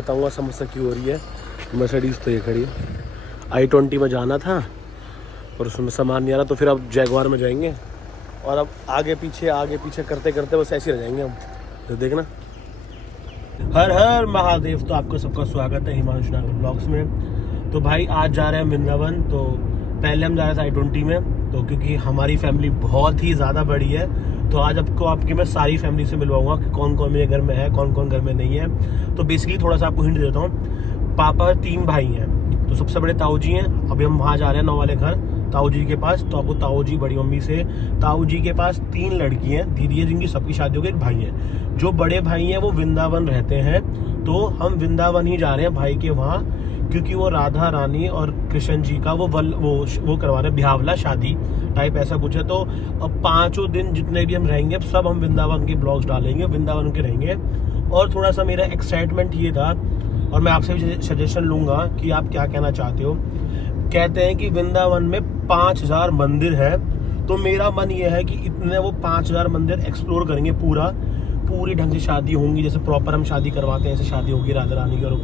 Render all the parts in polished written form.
बताऊंगा समस्या क्यों हो रही है। मर्सिडीज तो ये खड़ी है, i20 में जाना था और उसमें सामान नहीं आ रहा, तो फिर अब जैगवार में जाएंगे और अब आगे पीछे करते करते बस ऐसे ही रह जाएंगे हम। तो देखना। हर हर महादेव। तो आपका सबका स्वागत है हिमांशु नागर ब्लॉग्स में। तो भाई आज जा रहे हैं वृंदावन। तो पहले हम जा रहे थे i20 में, तो क्योंकि हमारी फैमिली बहुत ही ज़्यादा बड़ी है, तो आज आपकी मैं सारी फैमिली से मिलवाऊंगा कि कौन कौन मेरे घर में है, कौन कौन घर में नहीं है। तो बेसिकली थोड़ा सा आपको हिंट देता हूँ। पापा 3 भाई हैं, तो सबसे बड़े ताऊ जी हैं। अभी हम वहाँ जा रहे हैं 9 वाले घर ताऊ जी के पास। तो आपको ताऊ जी बड़ी मम्मी से, ताऊ जी के पास 3 लड़की हैं, दीदी है जिनकी सबकी शादी हो गई, एक भाई है। जो बड़े भाई हैं वो वृंदावन रहते हैं, तो हम वृंदावन ही जा रहे हैं भाई के वहाँ, क्योंकि वो राधा रानी और कृष्ण जी का वो करवा रहे हैं ब्याहवाला शादी टाइप ऐसा कुछ है। तो अब 5 दिन जितने भी हम रहेंगे सब हम वृंदावन के ब्लॉग्स डालेंगे, वृंदावन के रहेंगे। और थोड़ा सा मेरा एक्साइटमेंट ये था, और मैं आपसे भी सजेशन लूंगा कि आप क्या कहना चाहते हो। कहते हैं कि वृंदावन में 5000 मंदिर है, तो मेरा मन ये है कि इतने वो 5000 मंदिर एक्सप्लोर करेंगे पूरी ढंग से शादी होंगी, जैसे प्रॉपर हम शादी करवाते हैं ऐसे शादी होगी राधा रानी की और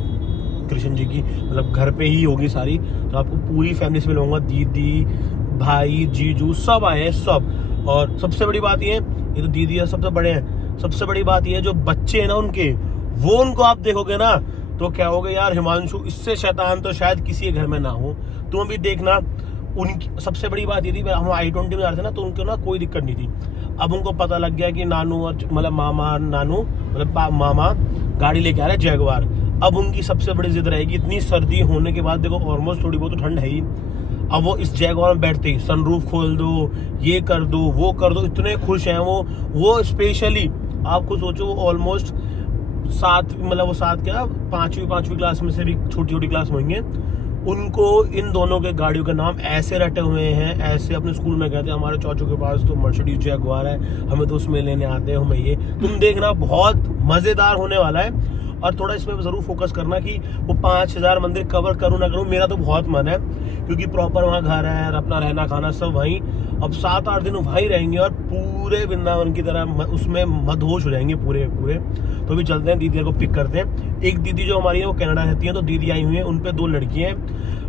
कृष्ण जी की, मतलब घर पे ही होगी सारी। तो आपको पूरी फैमिली से मिलूंगा, दीदी भाई जीजू सब आए हैं सब। और सबसे बड़ी बात ये तो दीदी है सबसे बड़े हैं, सबसे बड़ी बात ये जो बच्चे हैं ना उनके, वो उनको आप देखोगे ना तो क्या होगा यार, हिमांशु इससे शैतान तो शायद किसी के घर में ना हो। तुम भी देखना। उनकी सबसे बड़ी बात ये थी, हम i20 में जा रहे थे ना, तो उनको ना कोई दिक्कत नहीं थी। अब उनको पता लग गया कि नानू और मतलब मामा गाड़ी लेके आ रहे जैगवार। अब उनकी सबसे बड़ी जिद रहेगी, इतनी सर्दी होने के बाद देखो ऑलमोस्ट थोड़ी बहुत तो ठंड है ही, अब वो इस जैगवार में बैठते ही सनरूफ खोल दो, ये कर दो वो कर दो, इतने खुश हैं वो स्पेशली आपको सोचो, वो ऑलमोस्ट 5वीं क्लास में से भी छोटी क्लास में होंगे। उनको इन दोनों के गाड़ियों के नाम ऐसे रटे हुए हैं, ऐसे अपने स्कूल में कहते हैं हमारे चाचू के पास तो मर्सिडीज जैगवार है, हमें तो उसमें लेने आते हैं, हमें ये। तुम देखना बहुत मजेदार होने वाला है। और थोड़ा इसमें जरूर फोकस करना कि वो 5000 मंदिर कवर करूँ ना करूँ, मेरा तो बहुत मन है, क्योंकि प्रॉपर वहाँ घर है, अपना रहना खाना सब वहीं। अब 7-8 दिन वहीं रहेंगे और पूरे वृंदावन की तरह उसमें मदहोश हो जाएंगे पूरे। तो भी चलते हैं, दीदी को पिक करते हैं। एक दीदी जो हमारी है वो कनाडा रहती है, तो दीदी आई हुई है, उन पे 2 लड़की हैं,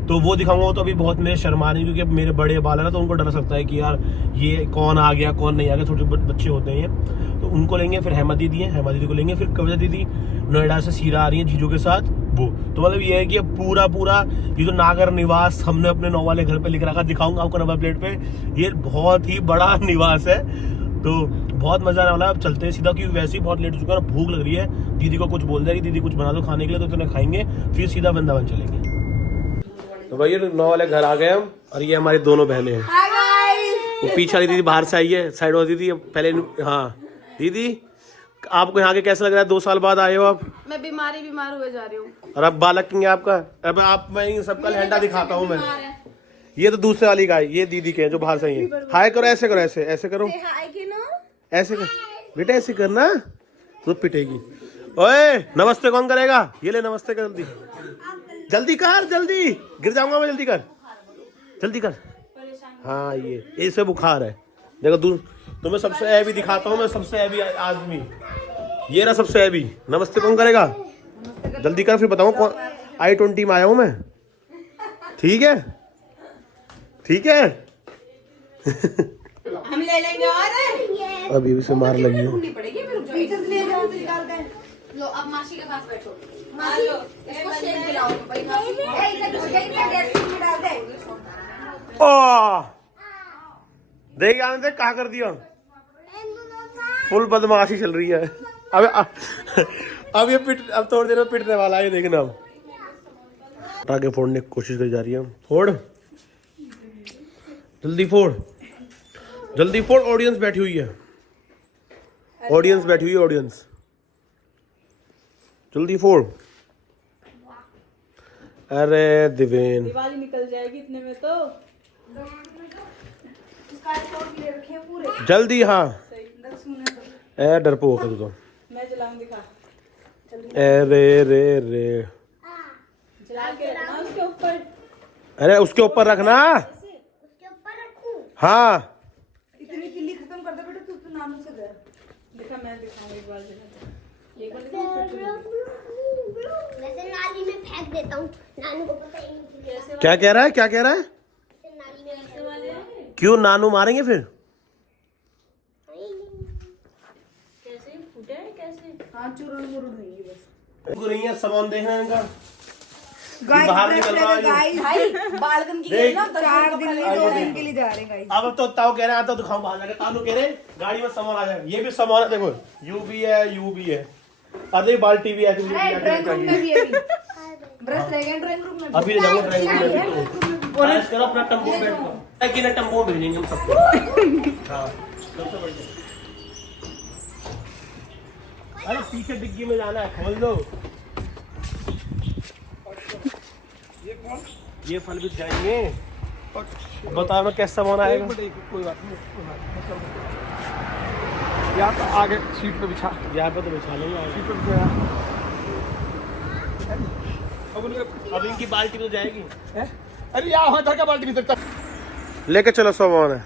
तो वो दिखाऊंगा। तो अभी बहुत मेरे शर्मा रही, क्योंकि अब मेरे बड़े बाल है ना, तो उनको डर सकता है कि यार ये कौन आ गया कौन नहीं आ गया, छोटे बच्चे होते हैं। तो उनको लेंगे, फिर हेमा दीदी है, हेमा दीदी को लेंगे, फिर कविता दीदी नोएडा से सीधा आ रही है जीजू के साथ वो। तो मतलब ये है कि अब पूरा ये जो नागर निवास हमने अपने 9 वाले घर पे लिख रखा, दिखाऊंगा आपको नंबर प्लेट पे। ये बहुत ही बड़ा निवास है, तो बहुत मजा आने वाला है। अब चलते हैं सीधा, क्योंकि वैसे ही बहुत लेट हो चुका है, भूख लग रही है। दीदी को कुछ बोल दिया कि दीदी कुछ बना दो खाने के लिए, तो तुम्हें खाएंगे, फिर सीधा वृंदावन चलेंगे। तो भाई 9 वाले घर आ गए हम, और ये हमारी दोनों बहनें हैं। वो पीछे वाली दीदी बाहर से आई है, साइड वाली दीदी पहले। हाँ दीदी, आपको यहाँ के कैसा लग रहा है? 2 साल बाद आए हो आप? मैं बीमार हुए जा रही हूँ। और अब बालक किंग है आपका। अब आप मैं इन सबका लहंगा दिखाता हूँ मैं। ये तो दूसरे वाली का है, ये दीदी के हैं जो बाहर से ही है। हाय करो, ऐसे करो, ऐसे करो, ऐसे कर बेटा, ऐसे करना तो पिटेगी। ओए नमस्ते कौन करेगा? ये ले नमस्ते कर, जल्दी कर, जल्दी गिर जाऊंगा मैं, जल्दी कर। हाँ ये इसे बुखार है। देखो तुम्हें सबसे हैवी दिखाता हूँ मैं, सबसे हैवी आदमी ये रहा, सबसे हैवी। नमस्ते कौन करेगा? जल्दी कर, फिर बताऊँ कौन। i20 में आया हूँ मैं, ठीक है हम ले लेंगे। और अभी से मार लगी हूँ। लो अब मासी के पास बैठो। मासी इसको शेक पिलाओ भाई। देख आनंद कहा कर दिया, फुल बदमाशी चल रही है। अब थोड़ी देर में पिटने वाला है, देखना। आगे फोड़ने की कोशिश करी जा रही है। फोड़, जल्दी फोड़, जल्दी फोड़। ऑडियंस बैठी हुई है, ऑडियंस जल्दी फोड़। अरे दिवेन, दिवाली निकल जाएगी इतने में तो। जल्दी। हाँ ए डरपोक है तू तो। मैं जलाऊं, दिखा। रे जला के रखना उसके ऊपर। अरे उसके ऊपर रखना। हाँ इतनी किल्ली खत्म कर दे बेटा, तू नानू से दिखा। मैं दिखाऊंगा एक बार, ये फेंक देता हूँ, नानू को पता ही नहीं। क्या कह रहा है, क्या कह रहा है? नानी में क्यों नानू मारेंगे फिर? कैसे फूटे हैं कैसे? हाँ चूरण मुरण होंगी बस। रही है सामान देखना इनका। गाइस बाहर निकल रहा है गाइस भाई बालकन की देख। ना 4 दिन में 2 दिन के लिए जा रहे हैं गाइस। अब तो ताऊ कह रहे हैं आता दिखाऊं बाहर जाके। तानू कह रहे हैं गाड़ी में सामान आ जाएगा। ये भी सामान है देखो, यू भी है, यू भी है। अरे बाल्टी भी है। ड्राइंग रूम में भी है अभी। ब्रश रहेगा ड्राइंग रूम में। अभी ले जाऊंगा ड्राइंग रूम में। और करो अपना टम्बो बैठ को कि ना टम्बो भेजेंगे हम सबको। हाँ सबसे बढ़िया। अरे पीछे डिग्गी में जाना है, खोल दो। ये फल भी जाएंगे। बताओ ना कैसा सामान आएगा। कोई बात नहीं, यहाँ तो आगे सीट पे बिछा, यहाँ पे तो बिछा लेंगे। सीट पे बिछा। अब इनकी बाल्टी में तो जाएगी। अरे यहाँ वहाँ का बाल्टी नहीं सकता। लेके चलो सामान है।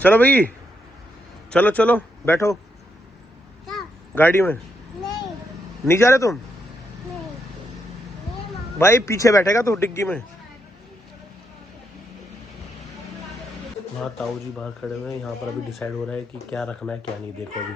चलो भाई चलो चलो बैठो गाड़ी में। नहीं जा रहे तुम? भाई पीछे बैठेगा तो डिग्गी में। वहाँ ताऊ जी बाहर खड़े हुए हैं। यहाँ पर अभी डिसाइड हो रहा है कि क्या रखना है क्या नहीं। देखो अभी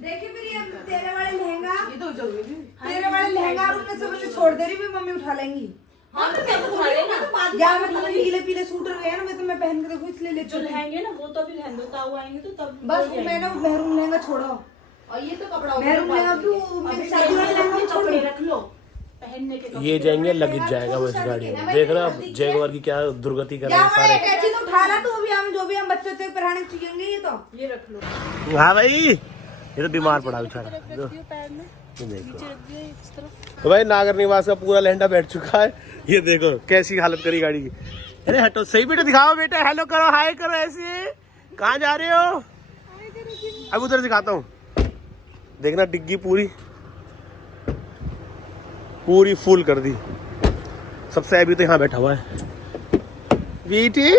देखिए फिर ये तेरे वाले लहंगा, ये तो जरूरी है। तेरे वाले लहंगा रूम में सब मुझे छोड़ दे रही, भी मम्मी उठा लेंगी। हाँ तो क्या उठा लेना? या मतलब पीले पीले सूट रहे हैं ना, तो मैं पहन के देखो इसलिए ले जो चली। लहंगे ना वो तो अभी रहने दो, ताऊ आएंगे तो तब बस मैंने वो महरून लहंगा छोड़ा। और ये तो कपड़ा महरून लहंगा क्यों, मेरी शादी वाला लहंगा छोड़ कपड़े रख लो पहनने के कपड़े। ये जाएंगे लगेज जाएगा वो इस गाड़ी में। देख रहे हो अब जयगौर की क्या दुर्गति कर रहे या हैं मैंने सारे। एक चीज उठा ला, तो भी हम जो भी हम बच्चे थे पढ़ाने चाहिए ये तो। ये रख लो। हाँ भाई ये तो बीमार पड़ा बेचारा। ये देखो तो भाई नागर निवास का पूरा लहंगा बैठ चुका है। ये देखो कैसी हालत करी गाड़ी की। अरे हटो सही बेटा, दिखाओ बेटा, हेलो करो, हाय करो। ऐसे कहाँ जा रहे हो? अब उधर दिखाता हूँ। देखना डिग्गी पूरी पूरी फुल कर दी। सबसे अभी तो यहाँ बैठा हुआ है। बेटी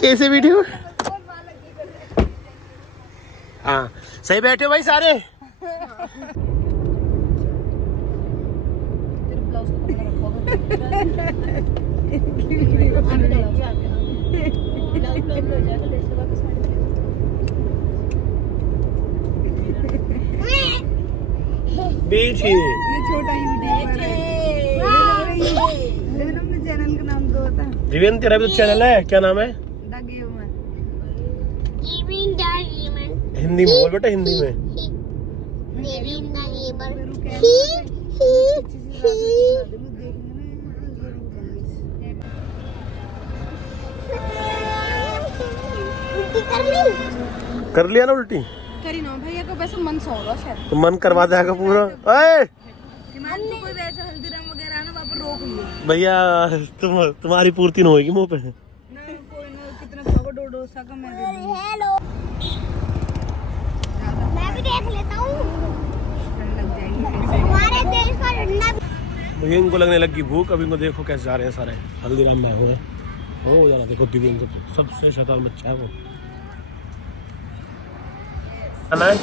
कैसे बैठे हो? हाँ सही बैठे हो भाई सारे। बेची ये छोटा ही अपने चैनल का नाम तो होता है। दिव्यन तेरा भी तो चैनल है, क्या नाम है? हिंदी में बोल बेटा, हिंदी में। कर लिया ना उल्टी? करी ना भैया को वैसे मन सो रहा शायद। तो मन करवा देगा पूरा। ओए कोई वैसे हल्दीराम वगैरह ना वहाँ पर रोक लिया भैया तुम्हारी पूर्ति न होगी मुंह पे। ना, कोई ना कितना खाओ डोसा का मैं दे दूंगी। हेलो मैं भी देख लेता हूँ। लग जाएगी हमारे देश का झंडा। भैया इनको लगने लगी भूख। अभी इनको देखो कैसे जा रहे हैं सारे। हल्दीराम में हुए हो जाना। देखो दिव्य को सबसे शैतान बच्चा है वो। खाना है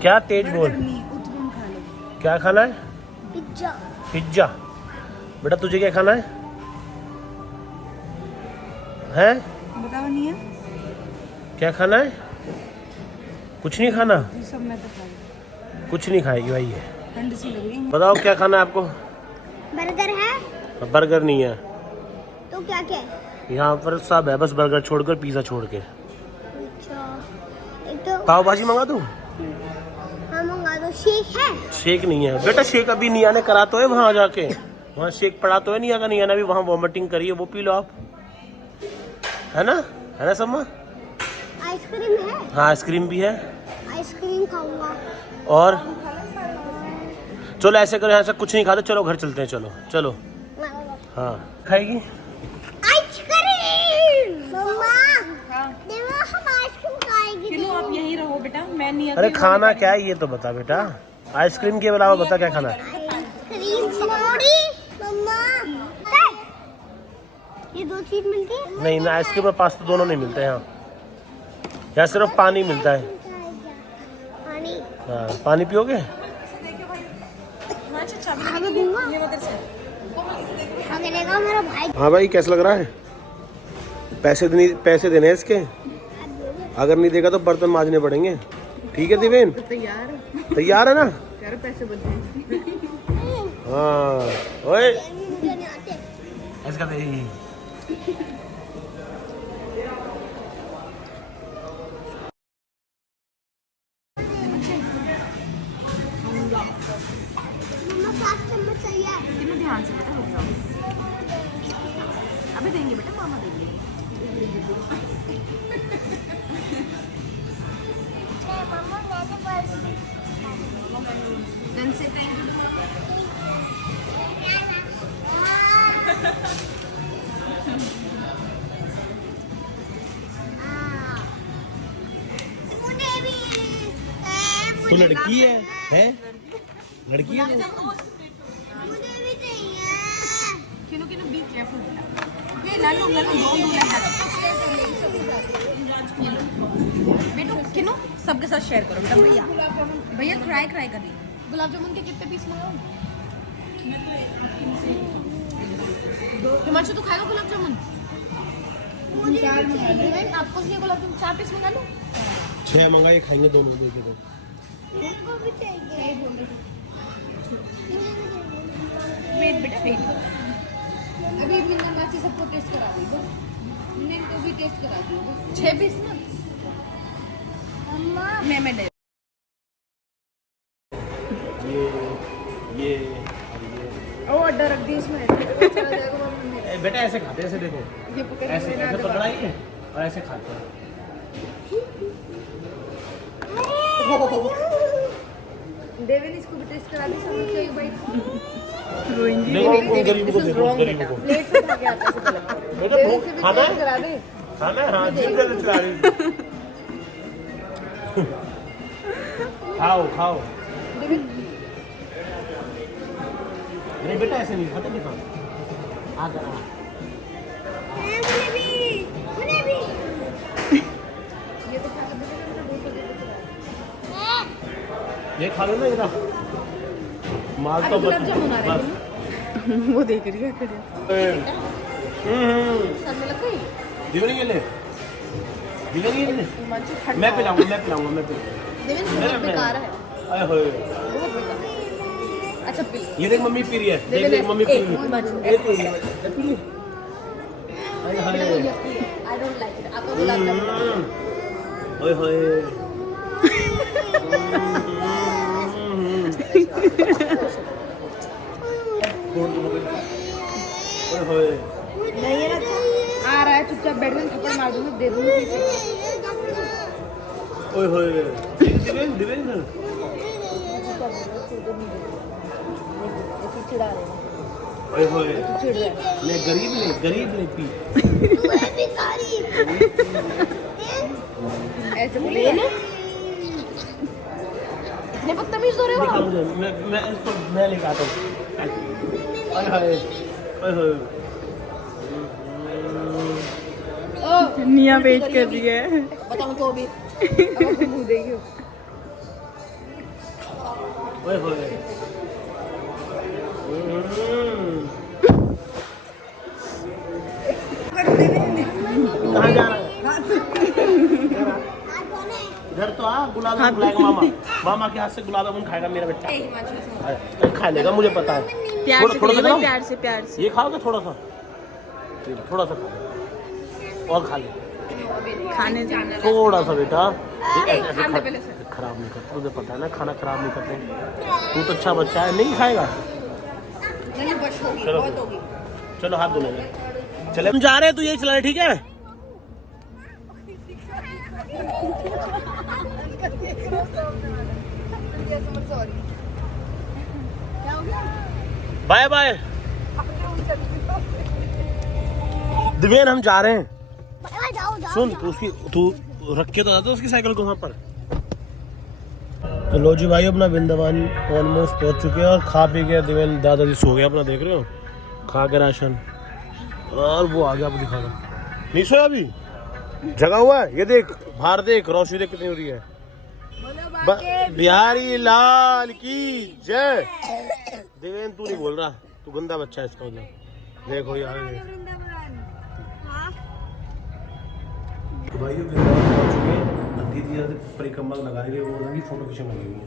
क्या? तेज बोल। उत्पम खा लो। क्या खाना है? पिज्जा। पिज्जा। बेटा तुझे क्या खाना है? हैं? बताओ नहीं है क्या खाना है? कुछ नहीं खाना? ये सब मैं तो खा लूँ। कुछ नहीं खाएगी भाई ये। ठंड सी लग रही है। बताओ क्या खाना है आपको? बर्गर है बर्गर नहीं है तो क्या क्या है? यहाँ पर सब है, बस बर्गर छोड़कर पिज्जा छोड़ के। अच्छा एक तो पाव भाजी मंगा दूँ? हाँ मंगा दो। शेक है? शेक नहीं है बेटा। शेक अभी निया ने करा तो है वहाँ जाके। वहाँ शेक पड़ा तो है निया का। निया ने भी वहाँ वॉमिटिंग करी है, वो पी लो आप। है ना सम्मा? आइसक्रीम है? हाँ आइसक्रीम भी है। आइसक्रीम खाऊंगा। और चलो ऐसे करो, यहाँ से कुछ नहीं खाते, चलो घर चलते हैं। चलो चलो। हाँ खाएगी आइसक्रीम। मम्मा देखो हम आइसक्रीम खाएंगे। किलो आप यहीं रहो बेटा, मैं नहीं अरे खाना क्या है ये तो बता बेटा। आइसक्रीम के अलावा बता क्या खाना है? आइसक्रीम सॉरी मम्मा। ये 2 चीज मिलती है? नहीं ना, आइसक्रीम और पास्ता दोनों नहीं मिलते यहाँ। यहाँ सिर्फ पानी मिलता है। पानी। हाँ पानी पियोगे? हिमांशु चाबी आगे दूंगा ये मत से आगे लेगा मेरा भाई हाँ भाई कैसा लग रहा है? पैसे देने हैं इसके, अगर नहीं देगा तो बर्तन मांजने पड़ेंगे। ठीक है दिवेन? तैयार है ना? पैसे बनते हाँ ओए इसका दे। मम्मा 5 चम्मच चाहिए। कितना ध्यान से बेटा रुक जाओ। अभी देंगे बेटा, मामा देंगे। मम्मा मैंने बस देन से थैंक यू। मुझे भी तू लड़की है? हैं? लड़की है? मुझे भी चाहिए। किनो किनो बी केयरफुल बेटा। ये Lalu Lalu don't do like that. बेटू किनो सबके साथ शेयर करो बेटा। भैया भैया ट्राई कर रही। गुलाब जामुन के कितने पीस मंगाऊं? हिमांशु तू खाएगा गुलाब जामुन? आपको चाहिए गुलाब जामुन? 4 पीस मंगा लो। 6 मंगाए, खाएंगे दोनों दे दो। मेरे को भी चाहिए। वेट बेटा वेट। अभी मिन्ना मासी सबको टेस्ट करा दी बस। मिन्ना को भी टेस्ट करा दी बस। 6 पीस ना मम्मा मैं दे। ये ओ अड्डा रख दी इसमें। चला जाएगा मम्मी। ए, बेटा ऐसे खाते हैं, ऐसे देखो, ये पकड़ ऐसे ऐसे पकड़ा ही है और ऐसे खाते हैं। देवेन इसको भी टेस्ट करा दी सब को एक बाइट। नहीं वो गरीब को देखो, गरीब को। प्लेट से खा के आता है पहले। बेटा देवेन भूख से भी खाना टेस्ट है? करा दे। खाना है? हाँ जिम कर चला रही। खाओ खाओ। अरे बेटा ऐसे नहीं खाते, दिखा आ जा। मुझे भी ये तो खा के देखो मेरा 200 दे दो। ये खा लो ना, इधर माल तो अभी गुलाब जामुन आ रहे हैं। वो देख रही है खड़ी। सर में लग गई। दिवेन ये ले, दिवेन ये ले। हिमांशु ठंडा। मैं पिलाऊंगा, मैं पिलाऊंगा, मैं पिलाऊंगा। देवेन बहुत बेकार है। अरे होए, बहुत बेकार। अच्छा पी। ये देख मम्मी पी रही है, देख देख मम्मी पी रही है। ये पी रही है, पी रही है। अरे हाय, आई डोंट लाइक इट। आपका गुलाब जामुन। ओए होए। ओए होए। नहीं है ना, आ रहा है चुपचाप बैठ में थप्पड़ मार दूंगी, दे दूंगी पीछे। ओए होए। दिवेन दिवेन ऐसे चिढ़ा रहे हैं। ओए होए। चिढ़ रहा है। ले गरीब ले पी। तू भी कारी। ऐसे बोले ना। इतने बदतमीज हो रहे हो दिखा आप। मुझे, मैं इसको मैं लेके आता हूँ। ओए होए, ओए होए। निया वेट कर रही है। बताऊं तो भी अब मुंह देगी। ओए होए। कहाँ जा रहा है? घर तो आ, गुलाब जामुन खिलाएगा मामा। मामा के हाथ से गुलाब जामुन खाएगा मेरा बेटा। खा लेगा, मुझे पता है। प्यार से थोड़ा सा खाओ। प्यार से प्यार से। ये खाओगे थोड़ा सा? थोड़ा सा खाओ और खा ले। खाने जाना। थोड़ा सा बेटा। खाने पहले से। खराब नहीं करते, मुझे पता है ना, खाना खराब नहीं करते। तू तो अच्छा बच्चा है, नहीं खाएगा। नहीं बस होगी, चलो। बहुत होगी। चलो हाथ धो लेंगे। चले हम जा रहे हैं, तू यही चला रहे, ठीक है? बाय बाय दिवेन, हम जा रहे हैं। सुन तू उसकी, तू रख के तो आता उसकी साइकिल को वहाँ पर। तो लो जी भाई, अपना वृंदावन ऑलमोस्ट पहुंच चुके हैं और खा पी के दिवेन दादाजी सो गया अपना, देख रहे हो, खा के राशन। और वो आ गया, आपको दिखा रहा, नहीं सोया अभी, जगा हुआ है। ये देख बाहर, देख रोशनी देख कितनी हो रही है। बिहारी लाल की जय। देवेन तू नहीं बोल रहा, तू गंदा बच्चा है इसका मतलब। देखो यार वृंदावन। हाँ तो भाई वृंदावन पहुंच चुके हैं। दीदी यार परिक्रमा लगा रही है, वो लगी फोटो खींचने लगी हुई है।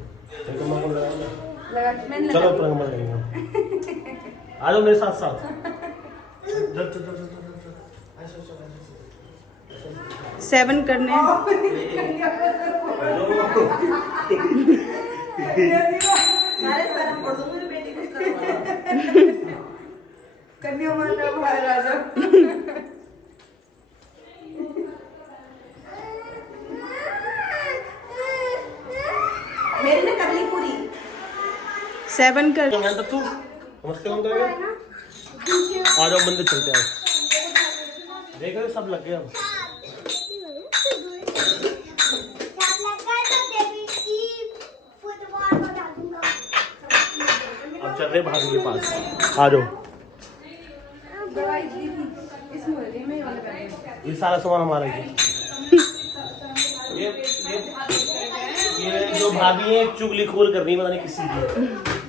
परिक्रमा को लगाना, चलो परिक्रमा लगाएंगे। आ जाओ मेरे साथ साथ। चल चल चल चल 7 करने हैं। कन्या माता महाराजा। मेरी ने कर ली पूरी। 7 कर। तू नमस्ते कौन करेगा? आ जाओ मंदिर चलते हैं। देख रहे सब लग गए अब। अब चल रहे भाभी के पास, आ जाओ। ये सारा सामान हमारा ही है। ये जो भाभी है चुगली खोल कर रही है, पता नहीं किसी की।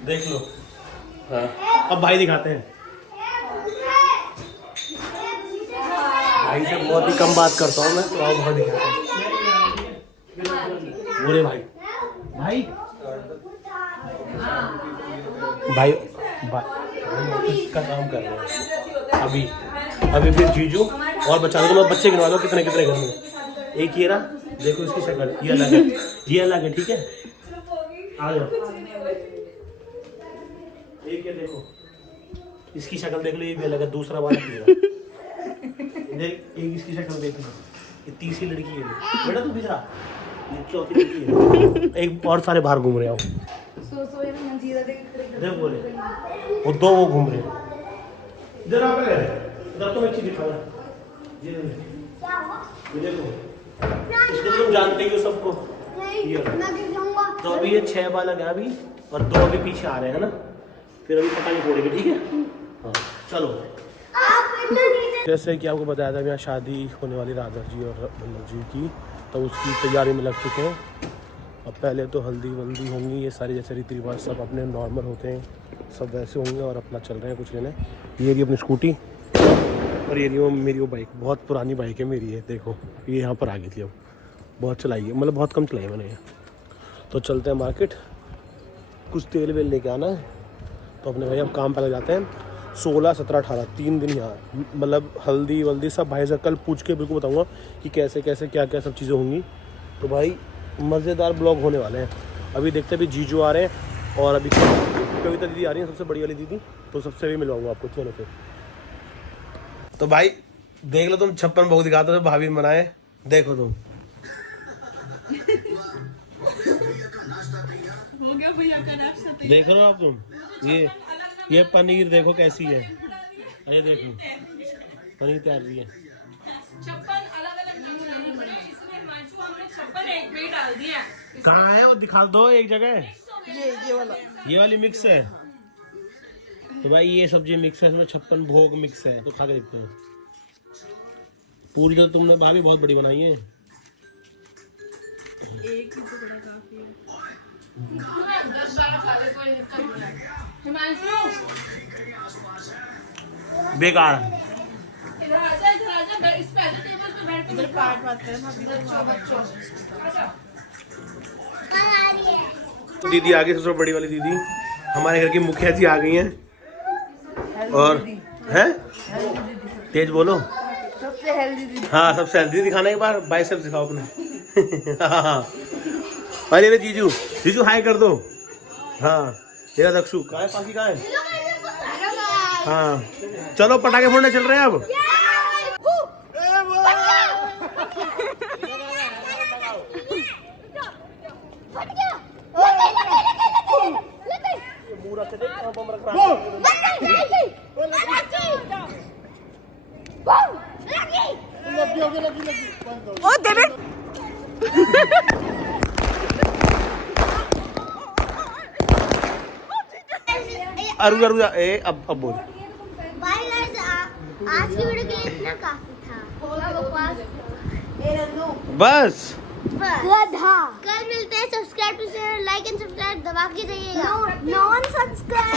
देख लो। हाँ अब भाई दिखाते हैं। भाई से बहुत ही कम बात करता हूँ मैं, तो आओ भाई दिखाते हैं। बोले भाई भाई भाई ऑफिस का काम कर रहे हैं अभी। अभी फिर जीजू और बचा दो, मैं बच्चे गिनवा दो कितने कितने घर में। एक ये रहा, देखो इसकी शक्ल, ये अलग है, ये अलग है, ठीक है। आ जाओ। एक ये देखो, इसकी शक्ल देख लो, ये भी अलग है, दूसरा वाला देख एक इसकी शक्ल देख लो, ये तीसरी लड़की है बेटा, तू पिछड़ा, ये चौथी लड़की है। एक और सारे बाहर घूम रहे हो। देख बोले वो दो वो घूम रहे हैं। इधर आ गए, इधर तो मैं चीज दिखाऊंगा। ये देखो, इसको तुम जानते ही हो सबको। ये तो अभी ये 6 बाल लगा अभी, और 2 अभी पीछे आ रहे हैं ना, फिर अभी पता नहीं फोड़ेंगे, ठीक है। हाँ चलो। जैसे कि आपको बताया था, यहाँ शादी होने वाली राधा जी और वल्लभ जी की, तो उसकी तैयारी में लग चुके हैं। अब पहले तो हल्दी वल्दी होंगी, ये सारे जैसे रीति रिवाज सब अपने नॉर्मल होते हैं, सब वैसे होंगे। और अपना चल रहे हैं कुछ लेने। ये रही अपनी स्कूटी, और ये रही वो मेरी वो बाइक, बहुत पुरानी बाइक है मेरी है। देखो ये यहाँ पर आ गई थी, अब बहुत चलाई है, मतलब बहुत कम चलाई है मैंने ये। तो चलते हैं मार्केट, कुछ तेल वेल लेके आना है। तो अपने भाई अब काम पे लग जाते हैं। 16, 17, 18 3 दिन यहाँ, मतलब हल्दी वल्दी सब भाई से कल पूछ के बिल्कुल बताऊँगा कि कैसे कैसे क्या क्या सब चीज़ें होंगी। तो भाई मज़ेदार ब्लॉग होने वाले हैं। अभी देखते हैं, अभी जीजू आ रहे हैं, और अभी कविता दीदी आ रही है, सबसे बड़ी वाली दीदी, तो सबसे भी मिलवाऊंगा आपको। चलो फिर। तो भाई देख लो, तुम 56 भोग दिखाते हो भाभी बनाए, देखो तुम। देख रहे हो आप तुम, ये पनीर देखो कैसी है, ये देखो पनीर तैयार रही है। 56 अलग-अलग इसमें मांचू हमने 56 एक में ही डाल दिया। कहाँ है वो, दिखा दो एक जगह। ये वाली मिक्स है। तो भाई ये सब्जी मिक्स है, इसमें 56 भोग मिक्स है। तो खा के देखते हैं। पूरी तो तुमने भाभी बहुत बड़ी बनाई है। एक ही टुकड़ा काफी है। 10-12 खा ले, कोई दिक्कत नहीं है। हिमांशु बेकार। इधर आजा, इस पे आजा, टेबल पे बैठ के इधर पार्ट बात करें। बच्चों दीदी आ गई, सबसे बड़ी वाली दीदी, हमारे घर की मुखिया जी आ गई हैं। और हैं तेज बोलो, सबसे हेल्दी दीदी। हाँ सबसे हेल्दी दिखाने के बाद बाइसेप्स दिखाओ अपने। हाँ अरे जीजू, जीजू हाय कर दो। हाँ तेरा दक्षु कहाँ है, पाकी कहाँ है? हाँ चलो पटाखे फोड़ने चल रहे हैं अब। ओ तेरे अरु ए अब बोल। बाय गाइस, आज की वीडियो के लिए इतना काफी था। बस गधा। कल मिलते हैं, subscribe to channel, like and subscribe दबा के जाइएगा। Non subscribe